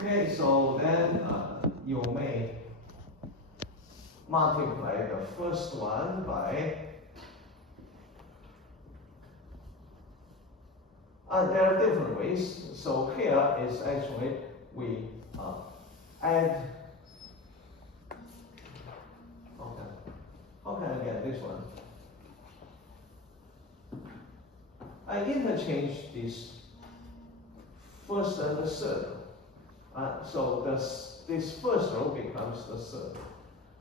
Okay, so then you may multiply the first one by, there are different ways. So here is actually we add, okay, how can I get this one? I interchange this first and the third. So this first row becomes the third.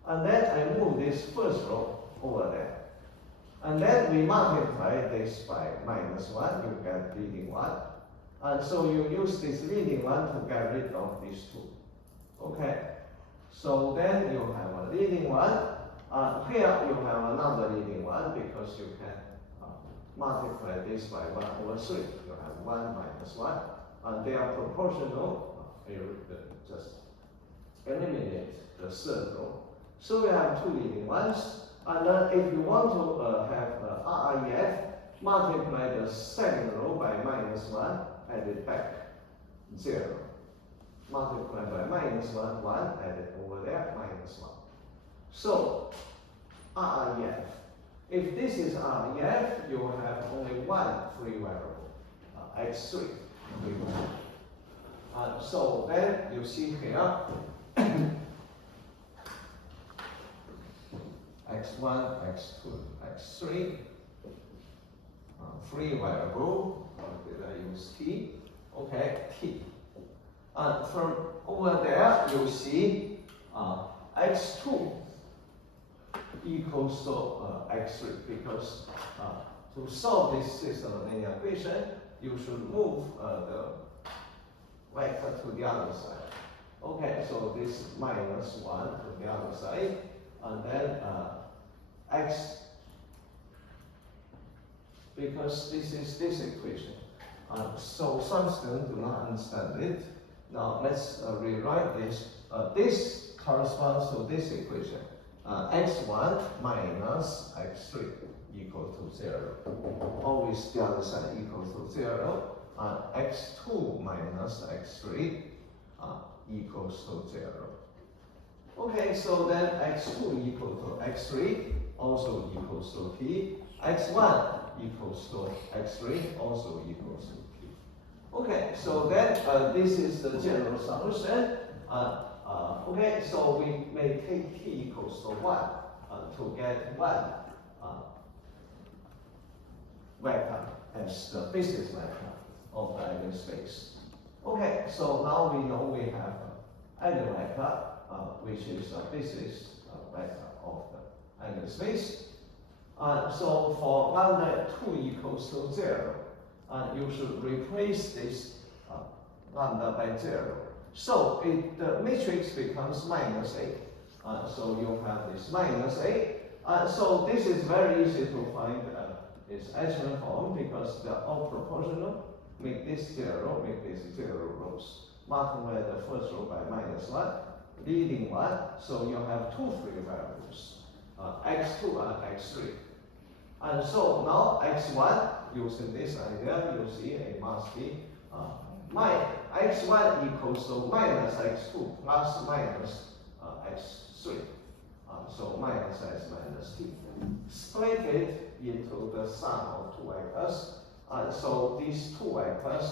And then I move this first row over there. And then we multiply this by -1, you get leading 1. And so you use this leading 1 to get rid of these two. Okay? So then you have a leading 1. Here you have another leading 1 because you can multiply this by 1/3. You have 1 minus 1. And they are proportional. You just eliminate the third row. So we have two leading ones. And then if you want to have RIF, multiply the second row by -1, add it back, 0. Multiply by -1, 1, add it over there, -1. So RIF. If this is RIF, you will have only one free variable, x3 free variable. So then you see here, x1, x2, x3, free variable, did I use t? Okay, t. And from over there, you see x2 equals to x3, because to solve this system of linear equation, you should move the vector to the other side. Okay, so this -1 to the other side, and then x, because this is this equation. So some students do not understand it. Now let's rewrite this. This corresponds to this equation. X1 minus x3 equal to 0. Always the other side equals to 0. X2 minus x3 equals to 0. Okay, so then x2 equal to x3 also equals to t. x1 equals to x3 also equals to t. Okay, so then this is the general solution. Okay, so we may take t equals to 1 to get one vector as the basis vector of the eigenspace. Okay, so now we know we have eigenvector, which is a basis vector of the eigenspace. So for lambda 2 equals to 0, you should replace this lambda by 0. So the matrix becomes -8. So you have this -8. So this is very easy to find its echelon form, because they're all proportional. Make this 0, make this 0 rows. Multiply the first row by -1, leading 1. So you have two free variables, x2 and x3. And so now x1, using this idea, you see it must be x1 equals to minus x2 plus minus x3. So minus x minus t. Split it into the sum of two vectors. So these two vectors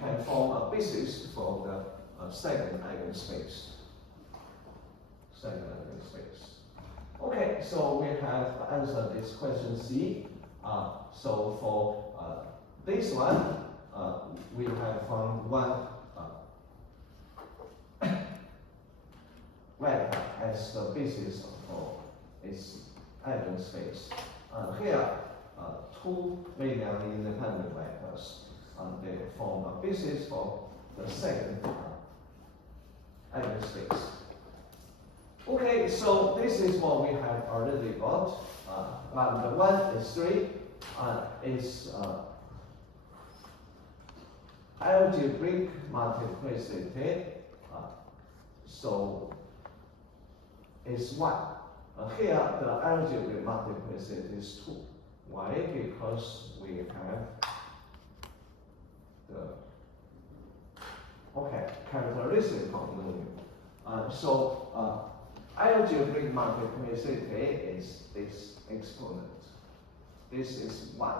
can form a basis for the second eigenspace. Okay, so we have answered this question C. So for this one, we have found one vector as the basis for its eigenspace. Here, two linearly independent vectors, they form a basis for the second eigenspace. Okay, so this is what we have already got. Lambda 1 is 3, is algebraic multiplicity, so is 1. Here, the algebraic multiplicity is 2. Why? Because we have the Okay, characteristic polynomial. Algebraic multiplicity is this exponent. This is 1.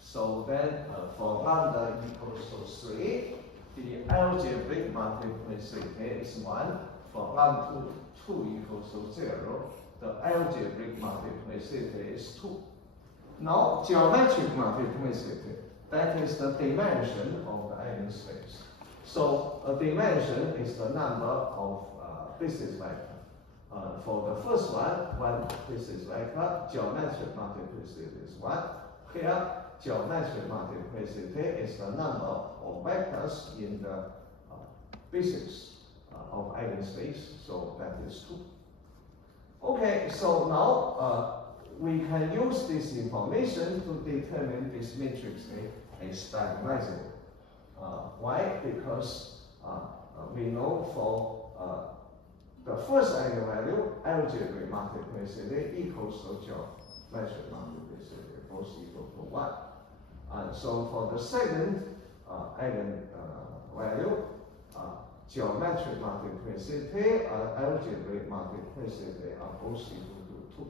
So then for lambda equals to 3, the algebraic multiplicity is 1. For lambda 2 equals to 0, the algebraic multiplicity is 2. Now, geometric multiplicity, that is the dimension of the eigenspace. So a dimension is the number of basis vector. For the first one basis vector, geometric multiplicity is 1. Here, geometric multiplicity is the number of vectors in the basis of eigenspace, so that is 2. Okay, so now we can use this information to determine this matrix A is diagonalizable. Why? Because we know for the first eigenvalue, algebraic multiplicity equals to geometric multiplicity, both equal to 1. And so for the second eigenvalue, geometric multiplicity and algebraic multiplicity are both equal to 2.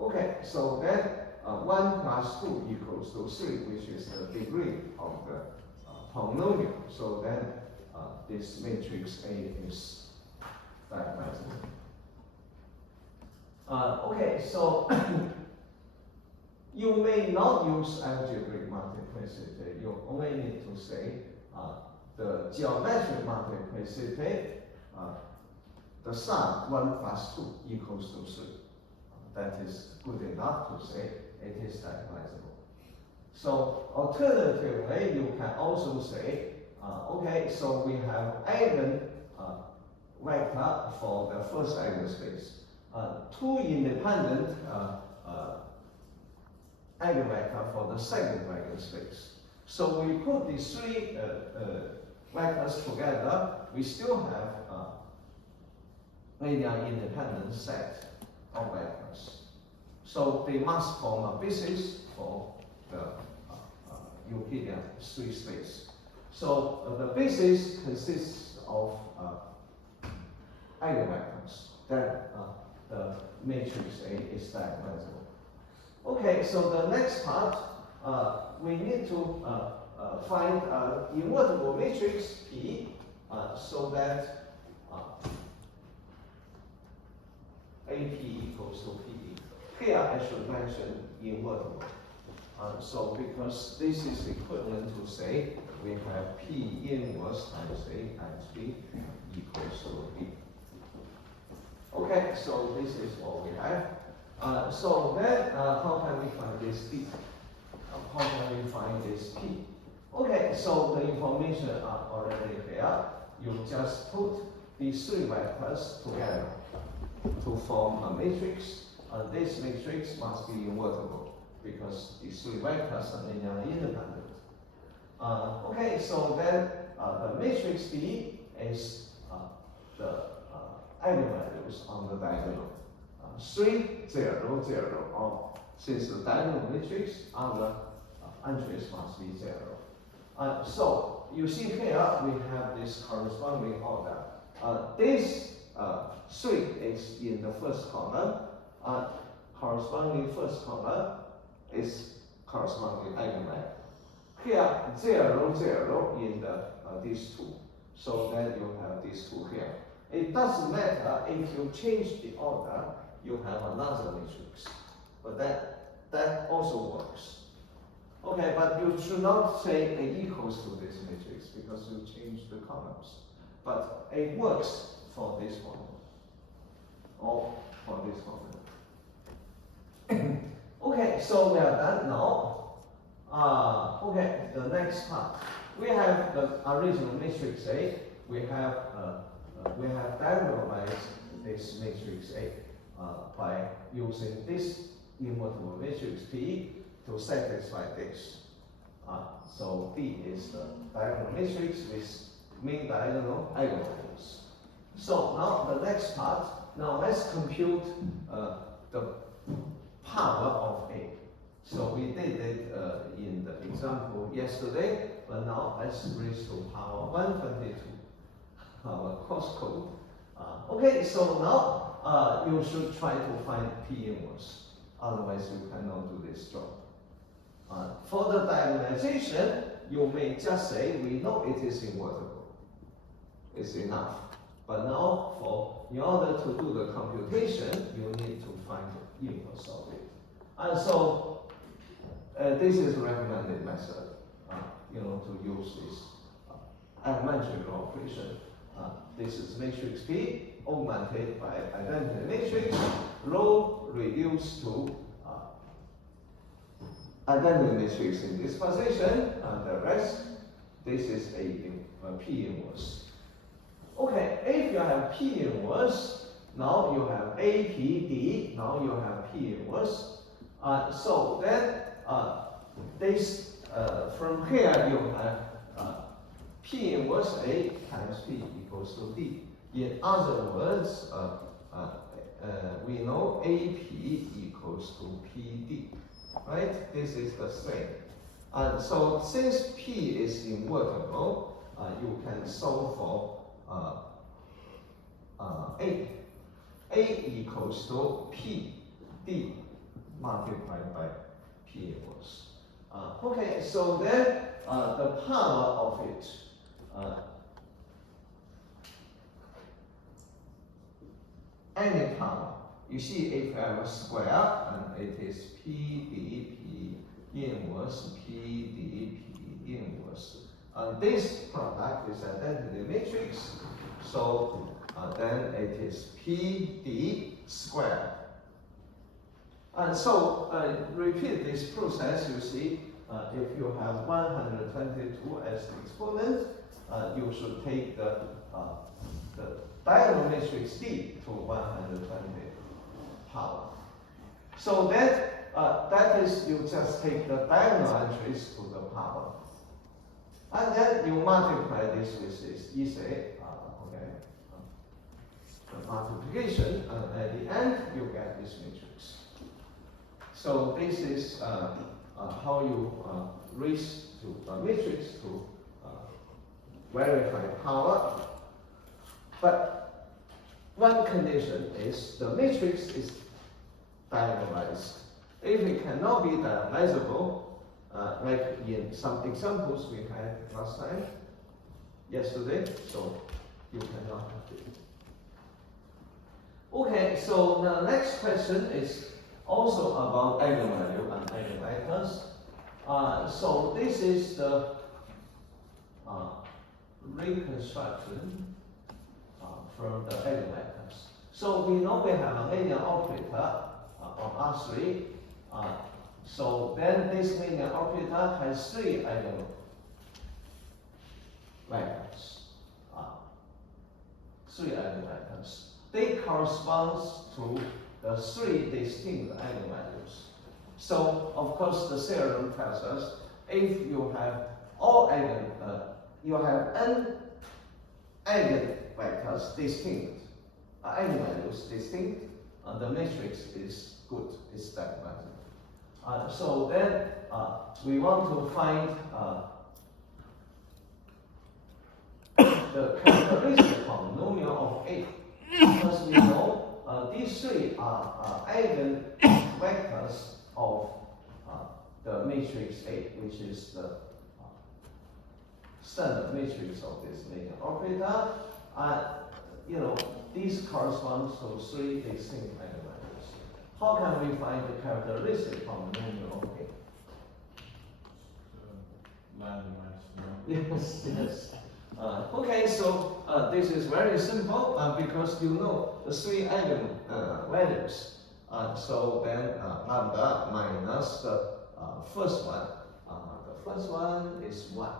Okay, so then 1 plus 2 equals to 3, which is the degree of the polynomial. So then this matrix A is diagonalizable. Okay, so you may not use algebraic multiplicity. You only need to say the geometric multiplicity, the sum 1 plus 2 equals to 3. That is good enough to say it is diagonalizable. So alternatively, you can also say, okay, so we have eigen vector for the first eigenspace, 2 independent eigenvector for the second eigenspace. So we put these 3 vectors together, we still have linear independent set of vectors. So they must form a basis for the Euclidean 3 space. So the basis consists of eigenvectors. Then the matrix A is diagonalizable. Okay, so the next part, we need to find an invertible matrix P so that AP equals to PD. Here I should mention invertible. So because this is equivalent to say we have P inverse times A times B equals to B. Okay, so this is what we have. So then how can we find this B? How can we find this P? Okay, so the information are already here. You just put these 3 vectors together to form a matrix. This matrix must be invertible because these 3 vectors are linearly independent. Okay, so then the matrix B is the eigenvalues on the diagonal. 3, 0, 0, or since the diagonal matrix, other entries must be 0. So you see here we have this corresponding order. This 3 is in the first column. Corresponding first column is corresponding eigenvalue. Here 0, 0 in these 2. So then you have these 2 here. It doesn't matter if you change the order, you have another matrix. But that also works. Okay, but you should not say A equals to this matrix because you change the columns. But it works for this one or for this one. Okay, so we are done now. Okay, the next part. We have the original matrix A. We have diagonalized this matrix A by using this invertible matrix P to satisfy this. So D is the diagonal matrix with mean diagonal eigenvalues. So now the next part. Now let's compute the power of A. So we did it in the example yesterday. but now S raised to power 122, our cross code. Okay, so now you should try to find P inverse, otherwise you cannot do this job. For the diagonalization, you may just say, we know it is invertible. It's enough. But now, in order to do the computation, you need to find the inverse of it. And so, this is a recommended method, to use this elementary operation. This is matrix P augmented by identity matrix, rho reduced to identity matrix in this position, and the rest, this is a P inverse. Okay, if you have P inverse, now you have APD, now you have P inverse. So then, from here you have P inverse A times P equals to D. In other words, we know AP equals to PD, right? This is the same. And so since P is invertible, you can solve for A. A equals to PD multiplied by P inverse. Okay, so then the power of it, any power. You see, if I have a square, and it is PD P inverse PD P inverse. This product is identity matrix, so then it is PD squared. And so repeat this process. You see, if you have 122 as the exponent, you should take the diagonal matrix D to 120 power. So that is, you just take the diagonal entries to the power. And then you multiply this with this. You say, the multiplication, and at the end, you get this matrix. So this is how you raise to a matrix to verify power. But one condition is the matrix is diagonalized. If it cannot be diagonalizable, like in some examples we had last time, yesterday, so you cannot have it. Okay, so the next question is also about eigenvalue and eigenvectors. So this is the reconstruction from the eigenvectors. So we know we have a linear operator on R3. So then this linear operator has three eigenvectors. Three eigenvectors. They correspond to the three distinct eigenvalues. So of course the theorem tells us if you have you have n eigenvectors distinct, eigenvalues distinct, the matrix is good, is diagonal. So then we want to find the characteristic polynomial of A, because we know these three are eigenvectors of the matrix A, which is the standard matrix of this linear operator. These correspond to three distinct eigenvalues. How can we find the characteristic polynomial of A? Yes. Okay, so this is very simple because you know the three eigenvalues. So then lambda minus the first one. The first one is 1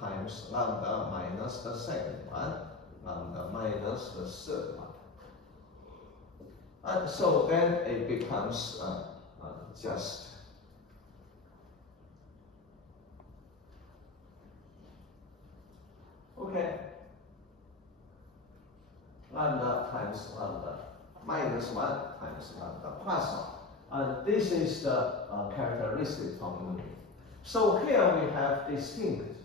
times lambda minus the second one, lambda minus the third one. And so then it becomes just okay. Lambda times lambda minus 1 times lambda plus 1. And this is the characteristic polynomial. So here we have distinct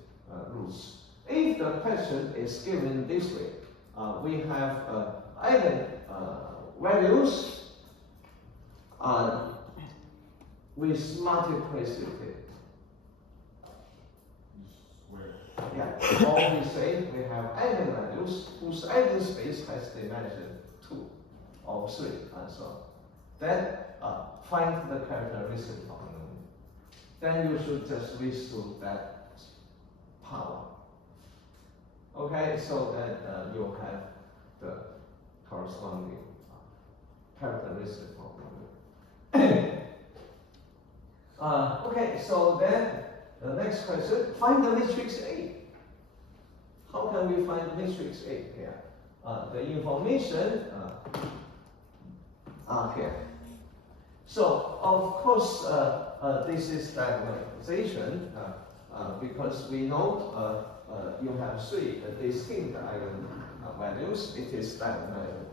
rules. If the question is given this way, we have eigen values with multiplicity. Yeah, or we say we have eigenvalues whose eigenspace has dimension 2 or 3 and so on. Then find the characteristic polynomial. Then you should just reach to that power. Okay, so that you have the corresponding characteristic polynomial. Okay, so then the next question, find the matrix A. How can we find the matrix A here? The information are here. So, of course, this is diagonalization because we know you have 3 distinct eigenvalues. It is diagonalizable.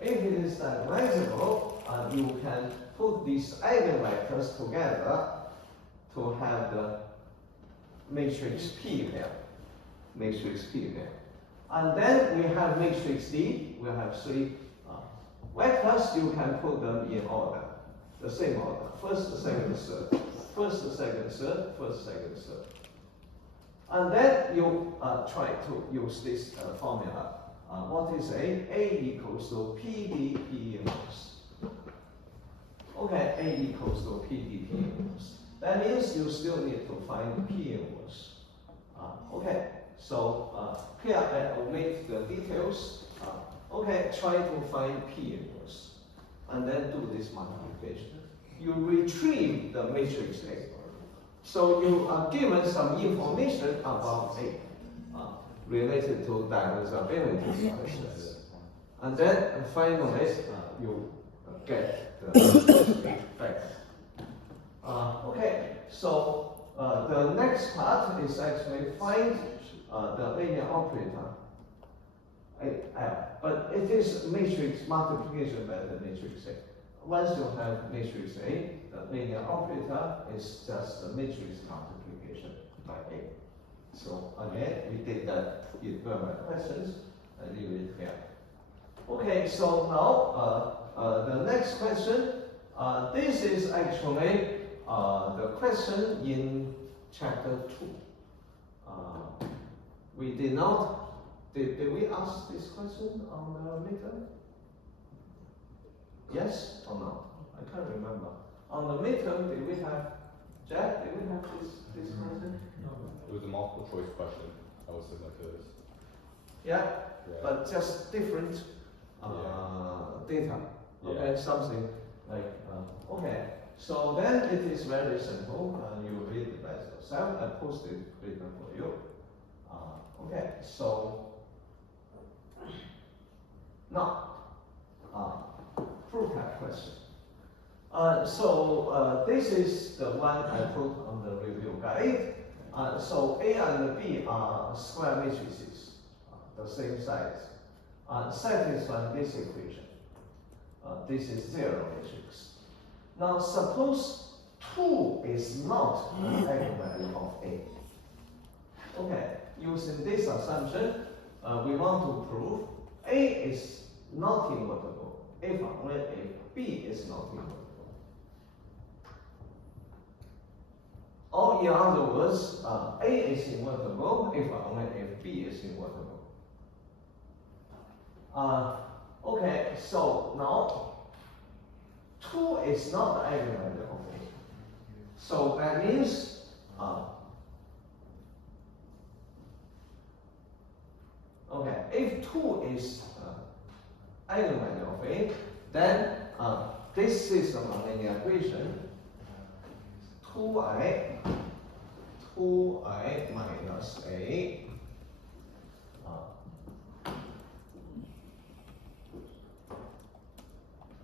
If it is diagonalizable, you can put these eigenvectors together to have the matrix P there. Matrix P there. And then we have matrix D. We have 3 vectors. You can put them in order, the same order. First, second, third. First, second, third. First, second, third. And then you try to use this formula. What is A? A equals to PD P inverse. Okay, A equals to PD P inverse. That means you still need to find P inverse. Okay, so here I omit the details. Okay, try to find P inverse. And then do this multiplication. You retrieve the matrix A. So you are given some information about A related to diagonalizability questions. And then finally you get the back. Okay, so the next part is actually find the linear operator. But it is matrix multiplication by the matrix A. Once you have matrix A, the linear operator is just the matrix multiplication by A. So again, we did that in verbal questions. I leave it here. Okay, so now the next question. This is actually the question in chapter 2. We did not. Did we ask this question on the midterm? Yes or no? I can't remember. On the midterm, did we have, Jack, did we have this question? No. It was a multiple choice question. I was similar to this. Yeah, but just different data. Okay, something like, okay. So then it is very simple. You read it by yourself. I posted it written for you. Okay, so now, proof type question. So this is the one I put on the review guide. So A and B are square matrices, the same size. Satisfy this equation. This is 0 matrix. Now suppose 2 is not an eigenvalue of A. Okay, using this assumption, we want to prove A is not invertible if only if B is not invertible. Or in other words, A is invertible if only if B is invertible. Okay, so now 2 is not the eigenvalue of A. So that means okay, if 2 is eigenvalue of A, then this system of linear equation 2i minus A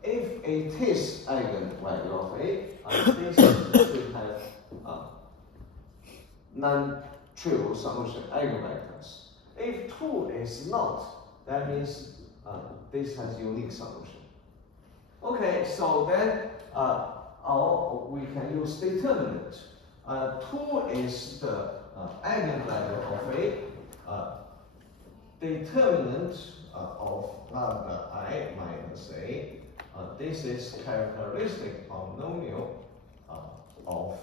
if it is eigenvalue of A, this should have non-trivial solution eigenvectors. If 2 is not, that means this has unique solution. Okay, so then we can use determinant 2 is the eigenvalue of a determinant of lambda I minus a. This is characteristic polynomial of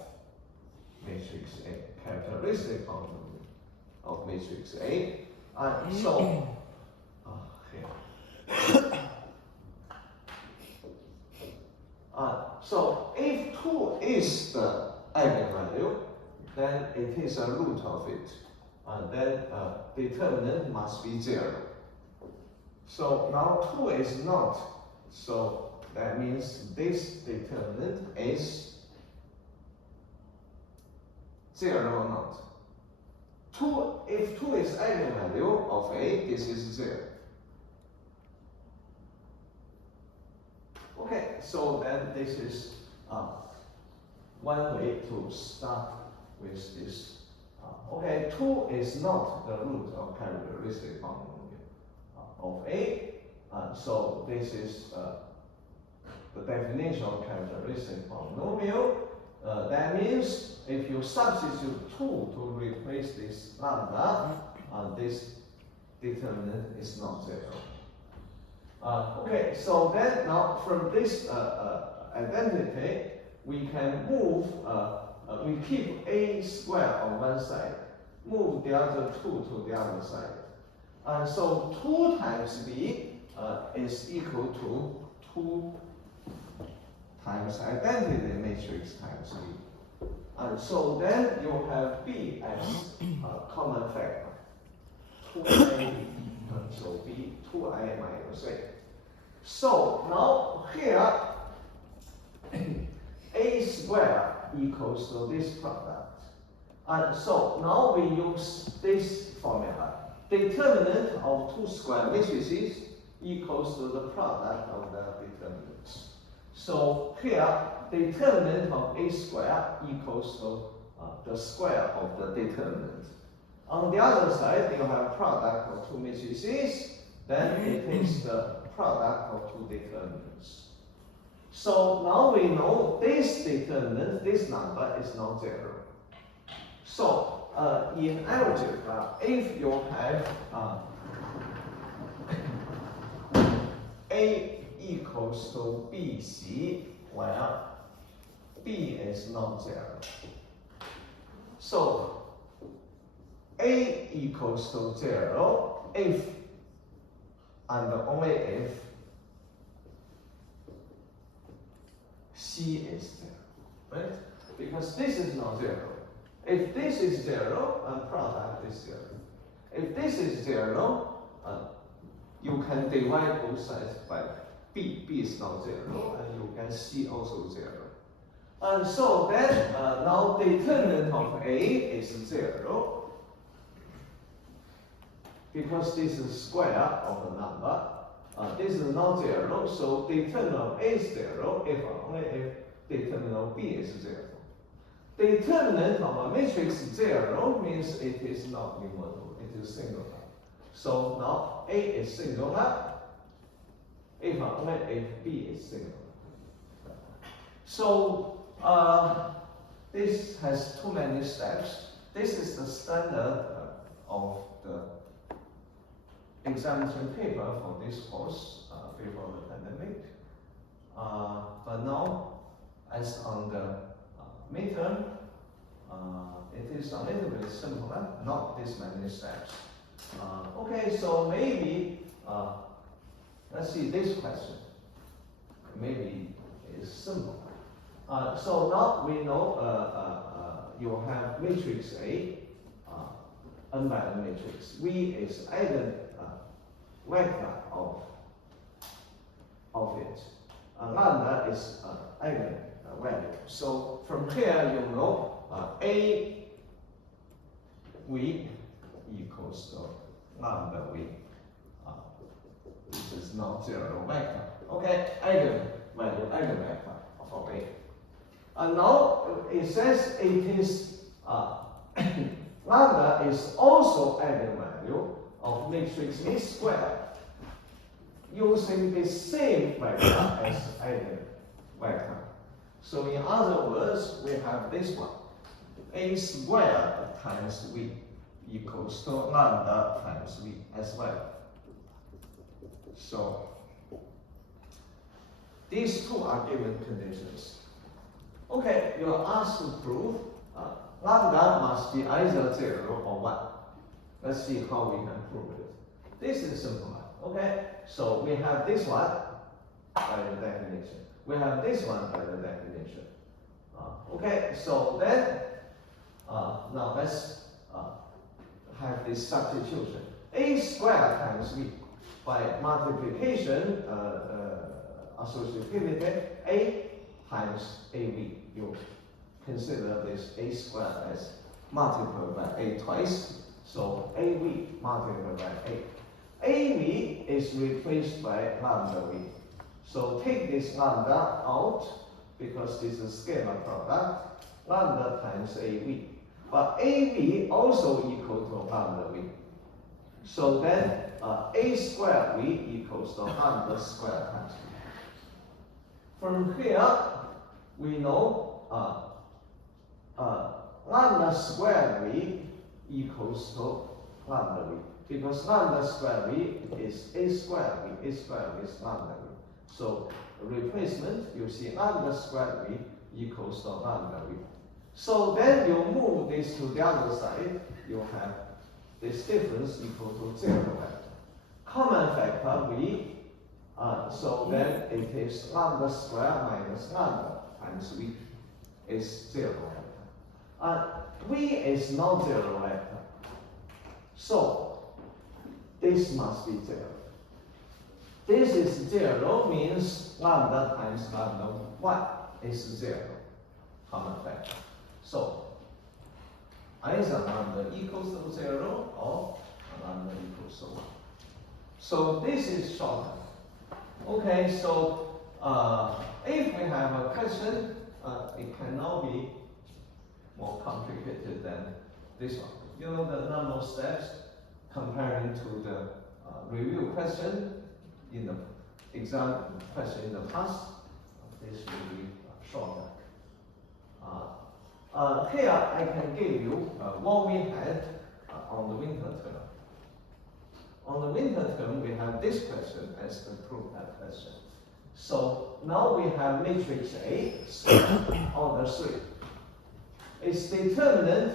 matrix A. Characteristic polynomial of matrix A. So here. So if 2 is the eigenvalue, then it is a root of it. And then determinant must be 0. So now 2 is not. So that means this determinant is 0 or not. 2, if 2 is eigenvalue of A, this is 0. Okay, so then this is one way to start with this. Okay, 2 is not the root of characteristic polynomial of A. So this is the definition of characteristic polynomial. That means if you substitute 2 to replace this lambda, this determinant is not 0. Okay, so then now from this identity, we can move, we keep a square on one side, move the other 2 to the other side. And so 2 times b is equal to 2 times identity matrix times b. And so then you have b as a common factor, 2a. So b, 2i minus a. So now here, a square equals to this product. And so now we use this formula. Determinant of 2 square matrices equals to the product of the determinants. So here, determinant of a square equals to the square of the determinant. On the other side, you have product of 2 matrices, then it is the product of 2 determinants. So now we know this determinant, this number is not 0. So in algebra, if you have A equals to BC, where B is not 0. So A equals to 0 if and only if C is 0, right? Because this is not 0. If this is 0, and product is 0. If this is 0, you can divide both sides by B. B is not 0, and you can C also 0. And so then, now determinant of A is 0, because this is square of the number. This is not 0, so determinant of A is 0, if only if determinant of B is 0. Determinant of a matrix 0 means it is not immutable, it is singular. So now A is singular, if only if B is singular. So this has too many steps. This is the standard of the examination paper for this course before the pandemic. But now, as on the midterm, it is a little bit simpler, not this many steps. Okay, so maybe, let's see this question. Maybe it's simple. So now we know you have matrix A, unbounded matrix. V is eigen vector of it. Lambda is eigen value. So from here you know A V equals to lambda V. This is not zero vector. Okay, eigen vector of A. And now it says it is lambda is also eigenvalue of matrix A squared using the same vector as eigenvector. So in other words, we have this one. A squared times V equals to lambda times V as well. So these two are given conditions. Okay, you are asked to prove lambda must be either 0 or 1. Let's see how we can prove it. This is simple one. Okay, so we have this one by the definition. We have this one by the definition. Okay, so then now let's have this substitution. A squared times V by multiplication, associativity, A times AV. You consider this A squared as multiplied by A twice, so AV multiplied by A. AV is replaced by lambda V. So take this lambda out because this is scalar product, lambda times AV. But AV also equal to lambda V. So then A squared V equals to lambda squared times V. From here, we know lambda squared V equals to lambda V. Because lambda squared V is A squared V. A squared V is lambda V. So replacement, you see lambda squared V equals to lambda V. So then you move this to the other side, you have this difference equal to 0 vector. Common factor V, so then it is lambda squared minus lambda times V is 0 vector. V is not 0 vector. So this must be 0. This is 0 means lambda times lambda 1 is 0. Common factor. So either lambda equals to 0 or lambda equals to 1. So this is shortened. Okay, so if we have a question, it cannot be more complicated than this one. You know the number of steps comparing to the review question in the exam question in the past. This will be shorter. Here I can give you what we had on the winter term. On the winter term, we have this question as the proof that question. So now we have matrix A, order 3. Its determinant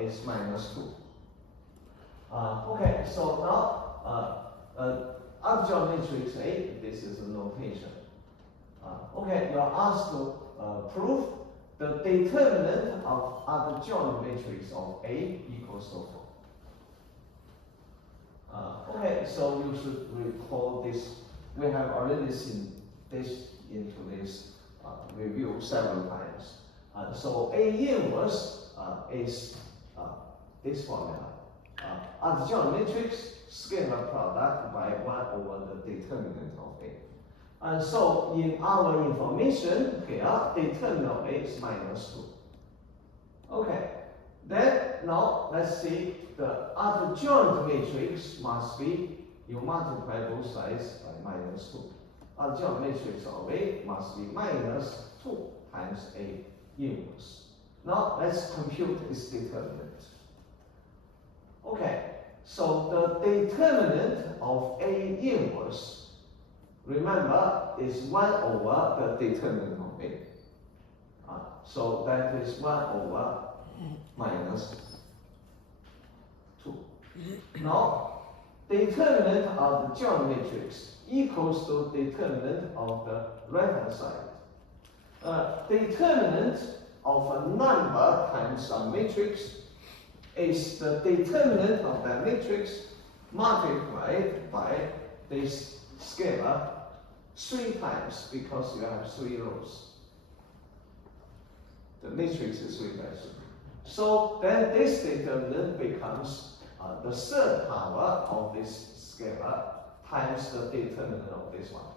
is minus 2. Okay, so now algebra matrix A, this is a notation. Okay, you are asked to prove the determinant of adjoint matrix of A equals to 4. Okay, so you should recall this. We have already seen this into this review several times. So A inverse is this formula. Adjoint matrix, scalar product by 1 over the determinant of A. And so in our information here, determinant of A is minus 2. Okay, then now let's see the adjoint matrix must be, you multiply both sides by minus 2. Adjoint matrix of A must be minus 2 times A inverse. Now let's compute its determinant. Okay, so the determinant of A inverse, remember, is 1 over the determinant of A. So that is 1 over minus 2. Now, determinant of the joint matrix equals to determinant of the right-hand side. Determinant of a number times a matrix is the determinant of that matrix multiplied by this scalar 3 times because you have 3 rows. The matrix is 3 by 3. So then this determinant becomes the third power of this scalar times the determinant of this one.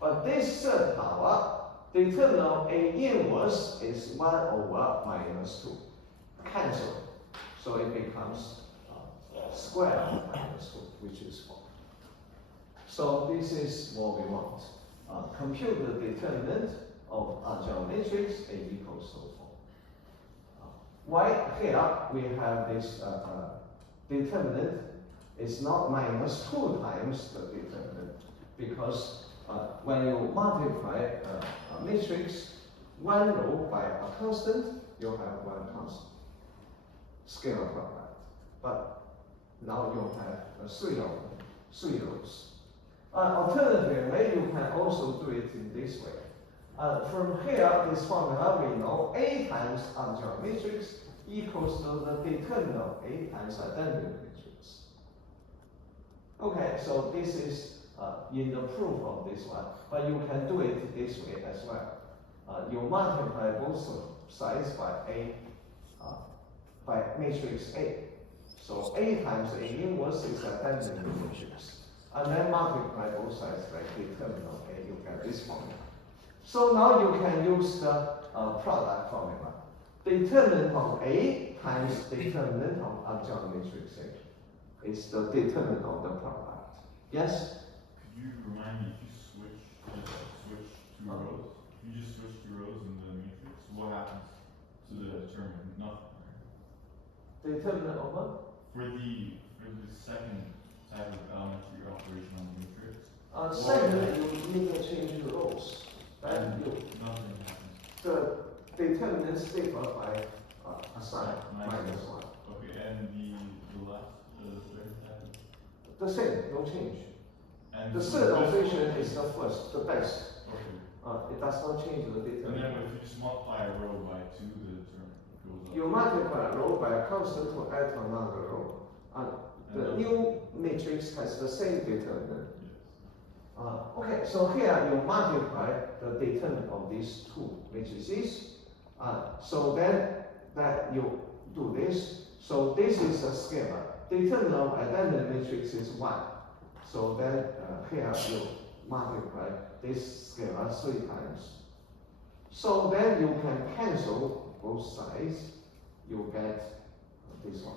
But this third power, determinant of A inverse is 1 over minus 2. Cancel. So it becomes square of minus 2, which is 4. So this is what we want. Compute the determinant of adjoint matrix A equals to 4. Why here we have this determinant is not minus 2 times the determinant, because when you multiply a matrix, one row by a constant, you have one constant scalar product. But now you have three rows. Alternatively, you can also do it in this way. From here, this formula, we know A times adjoint matrix equals to the determinant of A times identity matrix. Okay, so this is in the proof of this one, but you can do it this way as well. You multiply both sides by A, by matrix A. So A times A inverse is identity matrix. And then multiply both sides by determinant of A, you get this formula. So now you can use the product formula. Determinant of A times determinant of adjoint matrix A is the determinant of the product. Yes? Could you remind me if you switch two rows? If you just switch 2 rows in the matrix, what happens to the determinant? Nothing. Determinant of what? For the second type of elementary operation on the matrix. Second, you need to change the rows. Then Nothing happens. the determinants differ by a sign, minus 1. Okay, and the last, the third type? The same, no change. And The so third this- operation is the first, the best. Okay. It does not change the And then determinant. if you just multiply a row by 2, the determinant goes up. You multiply a row by a constant to add another row. And the And new matrix has the same determinant. Yes. Okay, so here you multiply the determinant of these two matrices. So then that you do this. So this is a scalar. Determinant of identity matrix is 1. So then here you multiply this scalar 3 times. So then you can cancel both sides. You get this one.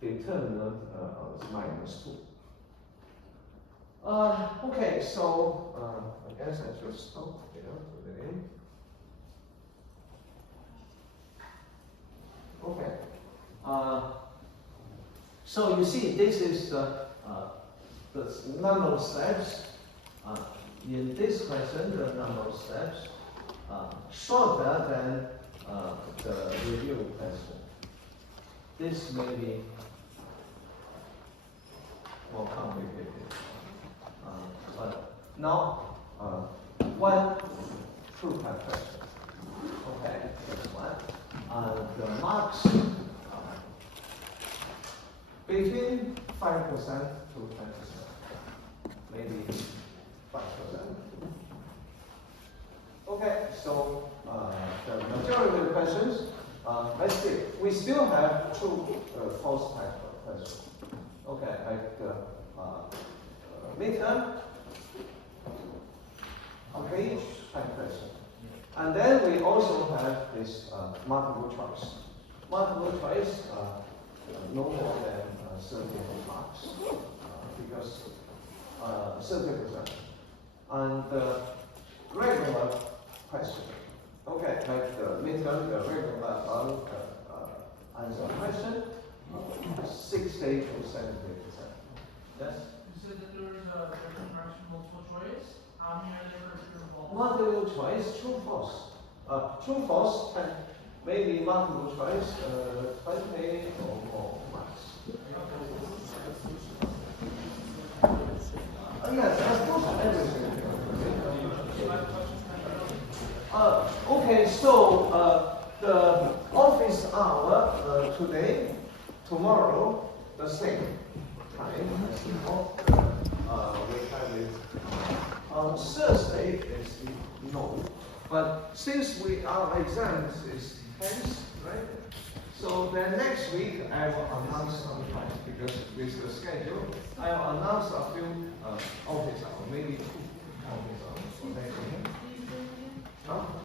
Determinant is minus 2. Okay, so I guess I should stop here today. Okay. So you see, this is the number of steps. In this question, the number of steps shorter than the review question. This may be more complicated. But now, one true type question. Okay, that's one. The marks between 5% to 10%, maybe 5%. Okay, so the majority of the questions, let's see. We still have true false type of questions. Okay, like midterm, page type question. And then we also have this multiple choice. Multiple choice, no more than 30 marks, because 30%. And the regular question. Okay, like the midterm, the regular answer question, 60 to 70%. Yes? You said that there's a fraction multiple choice. How many are there for true and false? Multiple choice, true, false. True, false, and maybe multiple choice, 20 or more marks. Yes, of course, everything. Okay, so the office hour today, tomorrow, the same time as before. We have it on Thursday is no, but since our exams is 10th, right? So then next week I will announce sometime, because with the schedule, I will announce a few office hours, maybe 2 office hours for next week. Huh?